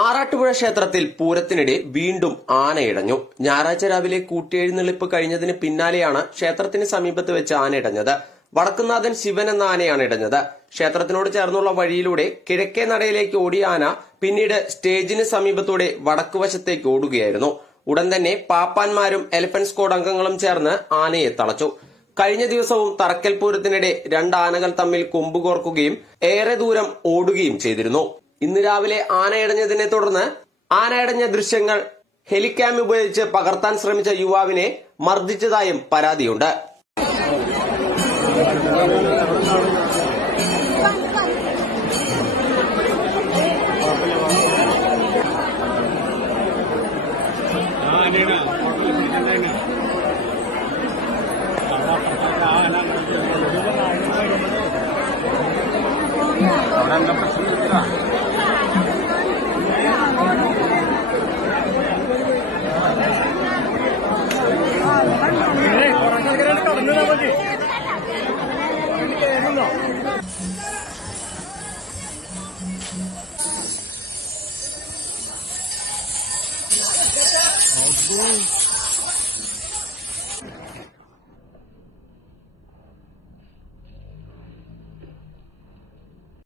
ആറാട്ടുപുഴ ക്ഷേത്രത്തിൽ പൂരത്തിനിടെ വീണ്ടും ആനയിടഞ്ഞു. ഞായറാഴ്ച രാവിലെ കൂട്ടിയെഴുന്നള്ളിപ്പ് കഴിഞ്ഞതിന് പിന്നാലെയാണ് ക്ഷേത്രത്തിന് സമീപത്ത് വെച്ച് ആനയിടഞ്ഞത്. വടക്കുന്നാഥൻ ശിവൻ എന്ന ആനയാണ് ഇടഞ്ഞത്. ക്ഷേത്രത്തിനോട് ചേർന്നുള്ള വഴിയിലൂടെ കിഴക്കേ നടയിലേക്ക് ഓടിയ ആന പിന്നീട് സ്റ്റേജിന് സമീപത്തൂടെ വടക്കുവശത്തേക്ക് ഓടുകയായിരുന്നു. ഉടൻ തന്നെ പാപ്പാന്മാരും എലഫന്റ് സ്ക്വാഡ് അംഗങ്ങളും ചേർന്ന് ആനയെ തളച്ചു. കഴിഞ്ഞ ദിവസവും തറക്കൽ പൂരത്തിനിടെ രണ്ട് ആനകൾ തമ്മിൽ കൊമ്പുകോർക്കുകയും ഏറെ ദൂരം ഓടുകയും ചെയ്തിരുന്നു. ഇന്ന് രാവിലെ ആനയടഞ്ഞതിനെ തുടർന്ന് ആനയടഞ്ഞ ദൃശ്യങ്ങൾ ഹെലിക്യാം ഉപയോഗിച്ച് പകർത്താൻ ശ്രമിച്ച യുവാവിനെ മർദ്ദിച്ചതായും പരാതിയുണ്ട്. Oh,